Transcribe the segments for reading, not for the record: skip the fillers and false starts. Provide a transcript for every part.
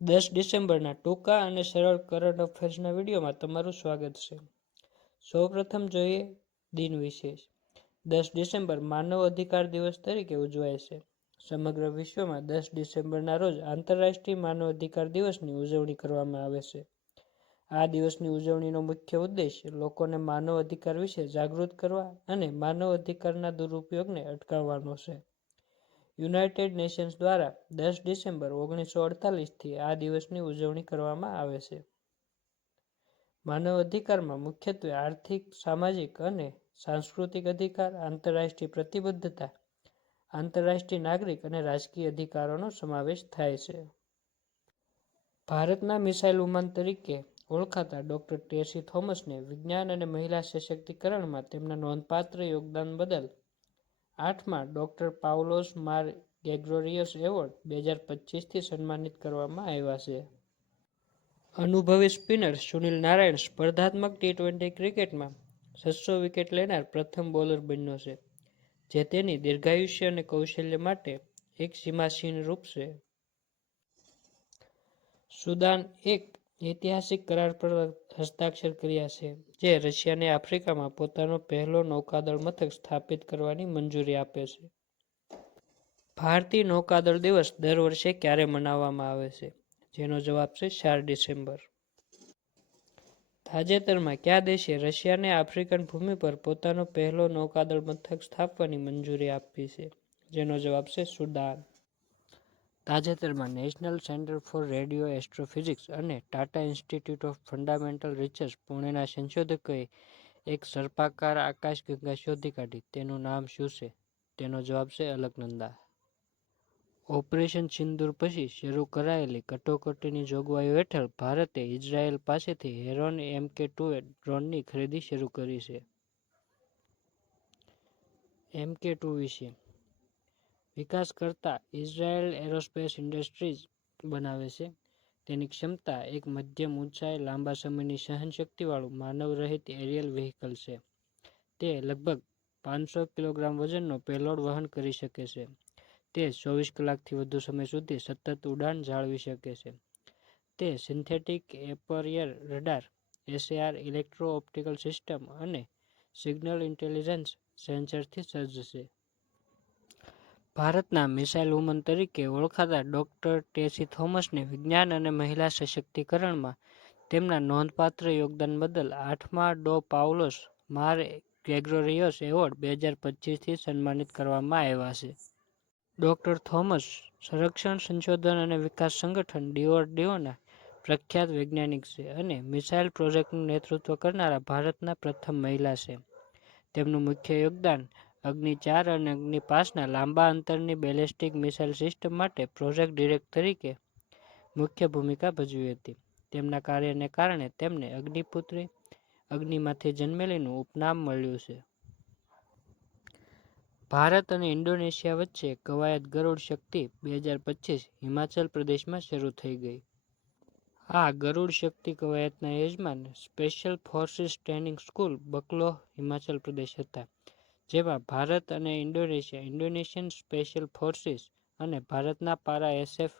10 ડિસેમ્બરના ટૂંકા અને સરળ કરંટ અફેર્સના વિડીયોમાં તમારું સ્વાગત છે. સૌપ્રથમ જોઈએ દિન વિશેષ. 10 ડિસેમ્બર માનવ અધિકાર દિવસ તરીકે ઉજવાય છે. સમગ્ર વિશ્વમાં 10 ડિસેમ્બરના રોજ આંતરરાષ્ટ્રીય માનવ અધિકાર દિવસની ઉજવણી કરવામાં આવે છે. આ દિવસની ઉજવણીનો મુખ્ય ઉદ્દેશ લોકોને માનવ અધિકાર વિશે જાગૃત કરવા અને માનવ અધિકારના દુરુપયોગને અટકાવવાનો છે. યુનાઇટેડ નેશન્સ દ્વારા 10 ડિસેમ્બર 1948થી આ દિવસની ઉજવણી કરવામાં આવે છે. માનવ અધિકારમાં મુખ્યત્વે આર્થિક, સામાજિક અને સાંસ્કૃતિક અધિકાર, આંતરરાષ્ટ્રીય પ્રતિબદ્ધતા, આંતરરાષ્ટ્રીય નાગરિક અને રાજકીય અધિકારોનો સમાવેશ થાય છે. ભારતના મિસાઇલ વુમન તરીકે ઓળખાતા ડોક્ટર ટેસી થોમસને વિજ્ઞાન અને મહિલા સશક્તિકરણમાં તેમના નોંધપાત્ર યોગદાન બદલ 8મા ડોક્ટર પાઉલોસ માર ગ્રેગોરિયસ એવોર્ડ 2025થી સન્માનિત કરવામાં આવ્યા છે. અનુભવી સ્પિનર સુનિલ નારાયણ સ્પર્ધાત્મક ટી20 ક્રિકેટમાં 600 વિકેટ લેનાર પ્રથમ બોલર બન્યો છે, જે તેની દીર્ઘાયુષ્ય અને કૌશલ્ય માટે એક સીમાચિહ્નરૂપ છે. સુદાન એક ઐતિહાસિક કરાર પર હસ્તાક્ષર કર્યા છે, જે રશિયાને આફ્રિકામાં પોતાનો પહેલો નૌકાદળ મથક સ્થાપિત કરવાની મંજૂરી આપે છે. ભારતીય નૌકાદળ દિવસ દર વર્ષે ક્યારે મનાવવામાં આવે છે? જેનો જવાબ છે 4 ડિસેમ્બર. તાજેતરમાં કયા દેશે રશિયાને આફ્રિકન ભૂમિ પર પોતાનો પહેલો નૌકાદળ મથક સ્થાપવાની મંજૂરી આપી છે? જેનો જવાબ છે સુદાન. તાજેતરમાં national centre for radio astrophysics અને Tata institute of fundamental research પુણેના સંશોધકોએ એક સર્પાકાર આકાશગંગા શોધી કાઢી. તેનું નામ શું છે? તેનો જવાબ છે અલકનંદા. ઓપરેશન સિંદૂર પછી શરૂ કરાયેલી કટોકટીની જોગવાઈઓ હેઠળ ભારતે ઇઝરાયેલ પાસેથી હેરોન MK2 ડ્રોનની ખરીદી શરૂ કરી છે. MK2 વિશે વિકાસકર્તા ઇઝરાયેલ એરોસ્પેસ ઇન્ડસ્ટ્રીઝ બનાવે છે. તેની ક્ષમતા એક મધ્યમ ઊંચાઈ, લાંબા સમયની સહનશક્તિવાળું માનવરહિત એરિયલ વ્હીકલ છે. તે લગભગ 500 કિલોગ્રામ વજનનો પેલોડ વહન કરી શકે છે. તે 24 કલાકથી વધુ સમય સુધી સતત ઉડાન જાળવી શકે છે. તે synthetic aperture radar, SAR, electro-optical system અને સિગ્નલ ઇન્ટેલિજન્સ સેન્સરથી સજ્જ છે. ભારતના મિસાઇલ વુમન તરીકે ઓળખાતા ડોક્ટર ટેસી થોમસને વિજ્ઞાન અને મહિલા સશક્તિકરણમાં તેમના નોંધપાત્ર યોગદાન બદલ 8મા ડો પાઉલોસ માર ગ્રેગોરિયસ એવોર્ડ 2025થી સન્માનિત કરવામાં આવ્યા છે. ડોક્ટર થોમસ સંરક્ષણ સંશોધન અને વિકાસ સંગઠન DRDOના પ્રખ્યાત વૈજ્ઞાનિક છે અને મિસાઇલ પ્રોજેક્ટનું નેતૃત્વ કરનારા ભારતના પ્રથમ મહિલા છે. તેમનું મુખ્ય યોગદાન અગ્નિ 4 અને અગ્નિ 5ના લાંબા અંતરની બેલેસ્ટિક મિસાઇલ સિસ્ટમ માટે પ્રોજેક્ટ ડિરેક્ટર તરીકે મુખ્ય ભૂમિકા ભજવી હતી. તેમના કાર્યને કારણે તેમને અગ્નિપુત્રી, અગ્નિમાંથી જન્મેલીનું ઉપનામ મળ્યું છે. ભારત અને ઇન્ડોનેશિયા વચ્ચે કવાયત ગરુડ શક્તિ 2025 હિમાચલ પ્રદેશમાં શરૂ થઈ ગઈ. આ ગરુડ શક્તિ કવાયતના યજમાન special forces training school, Bakloh, Himachal Pradesh હતા, જેમાં ભારત અને ઇન્ડોનેશિયા, ઇન્ડોનેશિયન સ્પેશિયલ ફોર્સિસ અને ભારતના પારા SF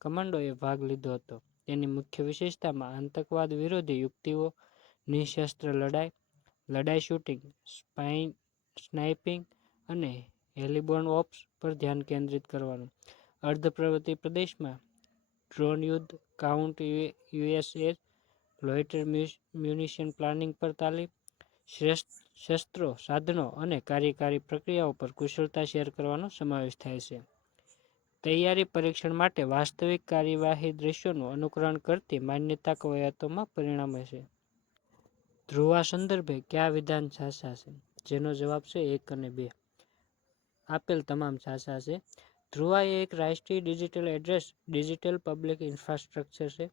કમાન્ડોએ ભાગ લીધો હતો. તેની મુખ્ય વિશેષતામાં આતંકવાદ વિરોધી યુક્તિઓ, નિઃશસ્ત્ર લડાઈ, લડાઈ શૂટિંગ, સ્નાઇપિંગ અને એર્લિબોર્ન ઓપ્સ પર ધ્યાન કેન્દ્રિત કરવાનું, અર્ધપ્રવૃત્તિ પ્રદેશમાં ડ્રોન યુદ્ધ, કાઉન્ટર UAS, લોઇટર મ્યુનિશન પ્લાનિંગ પર તાલીમ, શસ્ત્રો, સાધનો અને કાર્યકારી પ્રક્રિયાઓ પર કુશળતા શેર કરવાનો સમાવેશ થાય છે. તૈયારી પરીક્ષણ માટે વાસ્તવિક કાર્યવાહી દૃશ્યોનું અનુકરણ કરતી માન્યતા કવાયતોમાં પરિણમે છે. ધ્રુવા સંદર્ભે કયા વિધાન સાચા છે? જેનો જવાબ છે 1 અને 2. આપેલ તમામ સાચા છે. ધ્રુવા એ એક રાષ્ટ્રીય digital address digital public infrastructure છે.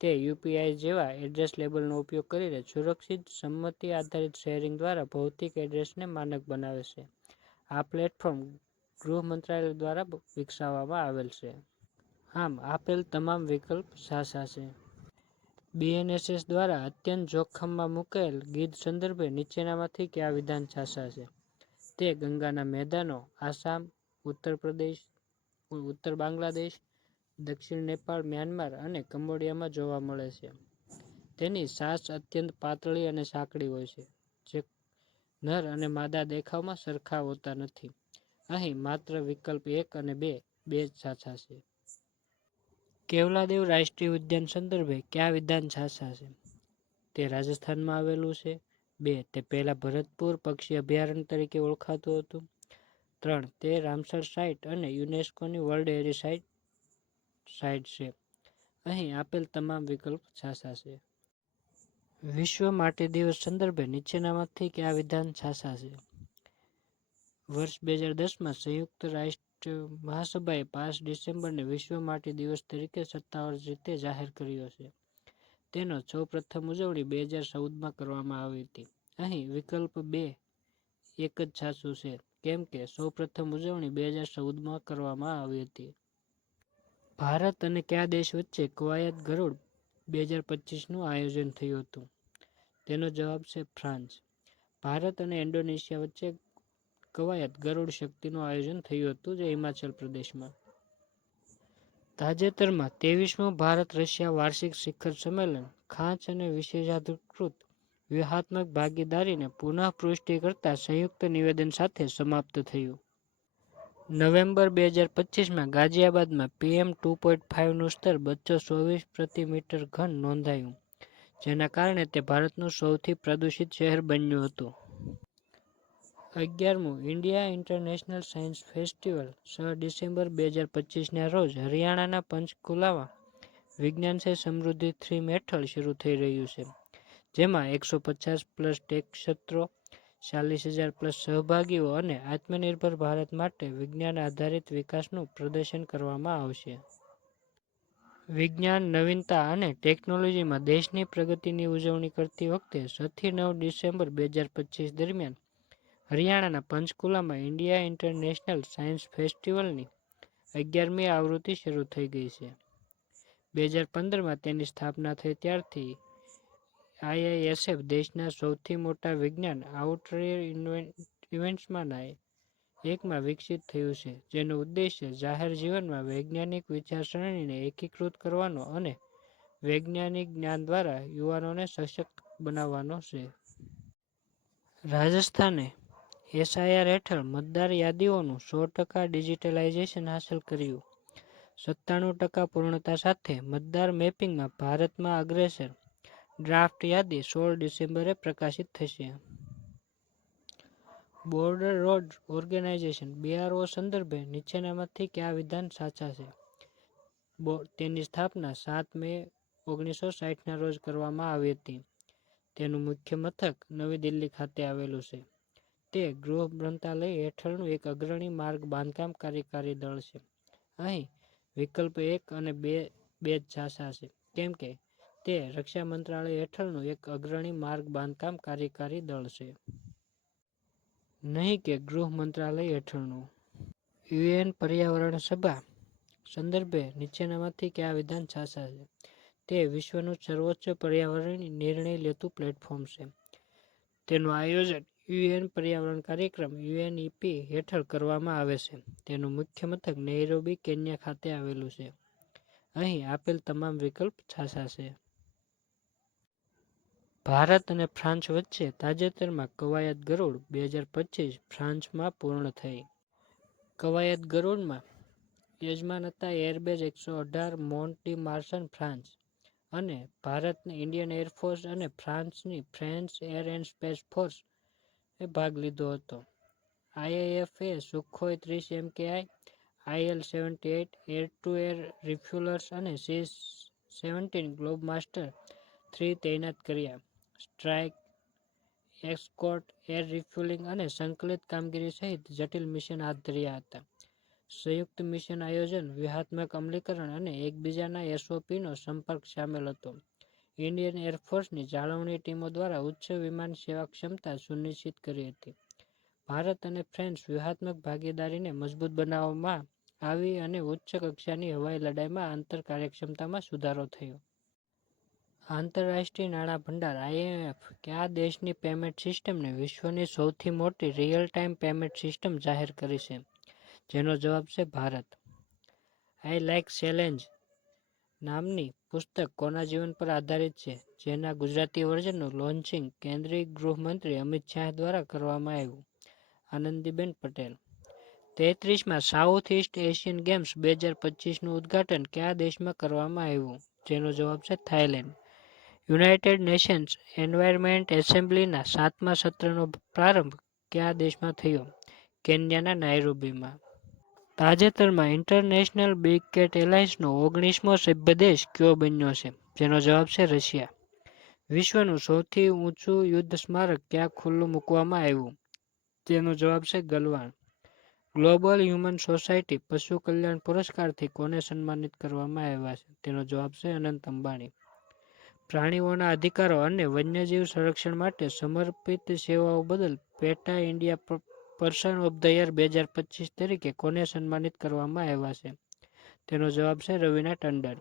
તે UPI જેવા એડ્રેસ લેબલનો ઉપયોગ કરીને સુરક્ષિત, સંમતિ આધારિત શેરિંગ દ્વારા ભૌતિક એડ્રેસને માનક બનાવે છે. આ પ્લેટફોર્મ ગૃહ મંત્રાલય દ્વારા વિકસાવવામાં આવેલ છે. આમ, આપેલ તમામ વિકલ્પ સાચા છે. BNSS દ્વારા અત્યંત જોખમમાં મુકાયેલ ગીધ સંદર્ભે નીચેનામાંથી કયા વિધાન સાચા છે? તે ગંગાના મેદાનો, આસામ, ઉત્તર બાંગ્લાદેશ, દક્ષિણ નેપાળ, મ્યાનમાર અને કંબોડિયામાં જોવા મળે છે. તેની સાસ અત્યંત પાતળી અને સાંકડી હોય છે, જે નર અને માદા દેખાવમાં સરખા હોતા નથી. અહીં માત્ર વિકલ્પ 1 અને 2 જ સાચા છે. કેવલાદેવ રાષ્ટ્રીય ઉદ્યાન સંદર્ભે કયા વિધાન સાચા છે? તે રાજસ્થાનમાં આવેલું છે. 2. તે પહેલા ભરતપુર પક્ષી અભયારણ્ય તરીકે ઓળખાતું હતું. 3. તે રામસર સાઇટ અને યુનેસ્કોની વર્લ્ડ હેરિટેજ સાઇટ છે. અહીં આપેલ તમામ વિકલ્પ સાચા છે. વિશ્વ માટી દિવસ સંદર્ભે નીચેનામાંથી કયા વિધાન સાચા છે? વર્ષ 2010માં સંયુક્ત રાષ્ટ્ર મહાસભાએ 5 ડિસેમ્બરને વિશ્વ માટી દિવસ તરીકે સત્તાવાર રીતે જાહેર કર્યો છે. તેનો સૌપ્રથમ ઉજવણી 2014માં કરવામાં આવી હતી. અહીં વિકલ્પ 2 એક જ સાચું છે, કેમ કે સૌપ્રથમ ઉજવણી 2014માં કરવામાં આવી હતી. ભારત અને કયા દેશ વચ્ચે કવાયત ગરુડ 2025નું આયોજન થયું હતું? તેનો જવાબ છે ફ્રાન્સ. ભારત અને ઇન્ડોનેશિયા વચ્ચે કવાયત ગરુડ શક્તિનું આયોજન થયું હતું, જે હિમાચલ પ્રદેશમાં. તાજેતરમાં 23મું ભારત-રશિયા વાર્ષિક શિખર સંમેલન ખાંચ અને વિશેષાધિકૃત વ્યૂહાત્મક ભાગીદારીને પુનઃપુષ્ટિ કરતા સંયુક્ત નિવેદન સાથે સમાપ્ત થયું. નવેમ્બર 2025માં ગાઝિયાબાદમાં PM2.5નું સ્તર 224 પ્રતિ મીટર ઘન નોંધાયું, જેના કારણે તે ભારતનું સૌથી પ્રદૂષિત શહેર બન્યું હતું. 11મું India international science festival 6 December 2025ના રોજ હરિયાણાના પંચકુલામાં વિજ્ઞાન સે સમૃદ્ધિ થીમ હેઠળ શરૂ થઈ રહ્યું છે, જેમાં 150+ ટેક ક્ષેત્રો, 40,000+ સહભાગીઓ અને આત્મનિર્ભર ભારત માટે વિજ્ઞાન આધારિત વિકાસનું પ્રદર્શન કરવામાં આવશે. વિજ્ઞાન, નવીનતા અને ટેકનોલોજીમાં દેશની પ્રગતિની ઉજવણી કરતી વખતે 6 થી 9 ડિસેમ્બર 2025 દરમિયાન હરિયાણાના પંચકુલામાં ઇન્ડિયા ઇન્ટરનેશનલ સાયન્સ ફેસ્ટિવલની 11મી આવૃત્તિ શરૂ થઈ ગઈ છે. 2015માં તેની સ્થાપના થઈ ત્યારથી IISF દેશના સૌથી મોટા વિજ્ઞાન આઉટરીચ ઇવેન્ટ્સમાંના એકમાં વિકસિત થયું છે, જેનો ઉદ્દેશ્ય જાહેર જીવનમાં વૈજ્ઞાનિક વિચારસરણીને એકીકૃત કરવાનો અને વૈજ્ઞાનિક જ્ઞાન દ્વારા યુવાનોને સશક્ત બનાવવાનો છે. રાજસ્થાને SIR હેઠળ મતદાર યાદીઓનું 100% ડિજિટલાઇઝેશન હાંસલ કર્યું. 97% પૂર્ણતા સાથે મતદાર મેપિંગમાં ભારતમાં અગ્રેસર. ડ્રાફ્ટ યાદી 16 ડિસેમ્બરે પ્રકાશિત થશે. બોર્ડર રોડ ઓર્ગેનાઇઝેશન BRO સંદર્ભે નીચેનામાંથી કયા વિધાન સાચા છે? તેની સ્થાપના 7 મે 1960ના રોજ કરવામાં આવી હતી. તેનું મુખ્ય મથક નવી દિલ્હી ખાતે આવેલું છે. તે ગૃહ મંત્રાલય હેઠળનું એક અગ્રણી માર્ગ બાંધકામ કાર્યકારી દળ છે. અહીં વિકલ્પ 1 અને 2 જ સાચા છે, કેમ કે તે રક્ષા મંત્રાલય હેઠળનું એક અગ્રણી માર્ગ બાંધકામ કાર્યકારી દળ છે, નહીં કે ગૃહ મંત્રાલય હેઠળનું. UN પર્યાવરણ સભા સંદર્ભે નીચેનામાંથી કયા વિધાન સાચા છે? તે વિશ્વનું સર્વોચ્ચ પર્યાવરણીય નિર્ણય લેતું પ્લેટફોર્મ છે. તેનું આયોજન UN પર્યાવરણ કાર્યક્રમ UNEP હેઠળ કરવામાં આવે છે. તેનું મુખ્ય મથક નૈરોબી, કેન્યા ખાતે આવેલું છે. અહીં આપેલ તમામ વિકલ્પ સાચા છે. ભારત અને ફ્રાન્સ વચ્ચે તાજેતરમાં કવાયત ગરુડ 2025 ફ્રાન્સમાં પૂર્ણ થઈ. કવાયત ગરુડમાં યજમાન હતા એરબેઝ 118 મોન્ટ-ડી-માર્સન, ફ્રાન્સ, અને ભારતની ઇન્ડિયન એરફોર્સ અને ફ્રાન્સની French air and space force એ ભાગ લીધો હતો. IAF એ Sukhoi 30 MKI, IL-78 air-to-air refuellers અને C-17 ગ્લોબમાસ્ટર 3 તૈનાત કર્યા. સ્ટ્રાઇક, એસ્કોર્ટ, એર રિફ્યુઅલિંગ અને સંકલિત કામગીરી સહિત જટિલ મિશન હાથ ધર્યા હતા. સંયુક્ત મિશન આયોજન, વ્યૂહાત્મક અમલીકરણ અને એકબીજાના SOPનો સંપર્ક સામેલ હતો. ઇન્ડિયન એરફોર્સની જાળવણી ટીમો દ્વારા ઉચ્ચ વિમાન સેવા ક્ષમતા સુનિશ્ચિત કરી હતી. ભારત અને ફ્રાન્સ વ્યૂહાત્મક ભાગીદારીને મજબૂત બનાવવામાં આવી અને ઉચ્ચ કક્ષાની હવાઈ લડાઈમાં આંતર કાર્યક્ષમતામાં સુધારો થયો. આંતરરાષ્ટ્રીય નાણાં ભંડાર IMF કયા દેશની પેમેન્ટ સિસ્ટમને વિશ્વની સૌથી મોટી રિયલ ટાઇમ પેમેન્ટ સિસ્ટમ જાહેર કરી છે? જેનો જવાબ છે ભારત. આઈ લાઇક ચેલેન્જ નામની પુસ્તક કોના જીવન પર આધારિત છે, જેના ગુજરાતી વર્ઝનનું લોન્ચિંગ કેન્દ્રીય ગૃહમંત્રી અમિત શાહ દ્વારા કરવામાં આવ્યું? આનંદીબેન પટેલ. 33માં સાઉથ ઇસ્ટ એશિયન ગેમ્સ 2025નું ઉદ્ઘાટન કયા દેશમાં કરવામાં આવ્યું? જેનો જવાબ છે થાઇલેન્ડ. યુનાઇટેડ નેશન્સ એન્વાયરમેન્ટ એસેમ્બલીના 7મા સત્રનો પ્રારંભ કયા દેશમાં થયો? કેન્યાના નાયરોબીમાં. તાજેતરમાં ઇન્ટરનેશનલ બિગ કેટ એલાયન્સનો 19મો સભ્ય દેશ કયો બન્યો છે? જેનો જવાબ છે રશિયા. વિશ્વનું સૌથી ઊંચું યુદ્ધ સ્મારક ક્યાં ખુલ્લું મૂકવામાં આવ્યું? જેનો જવાબ છે ગલવાન. ગ્લોબલ હ્યુમન સોસાયટી પશુ કલ્યાણ પુરસ્કારથી કોને સન્માનિત કરવામાં આવ્યા છે? તેનો જવાબ છે અનંત અંબાણી. પ્રાણીઓના અધિકારો અને વન્યજીવ સંરક્ષણ માટે સમર્પિત સેવાઓ બદલ પેટા India person of the year 2025 તરીકે કોને સન્માનિત કરવામાં આવ્યા છે? તેનો જવાબ છે રવિના ટંડન.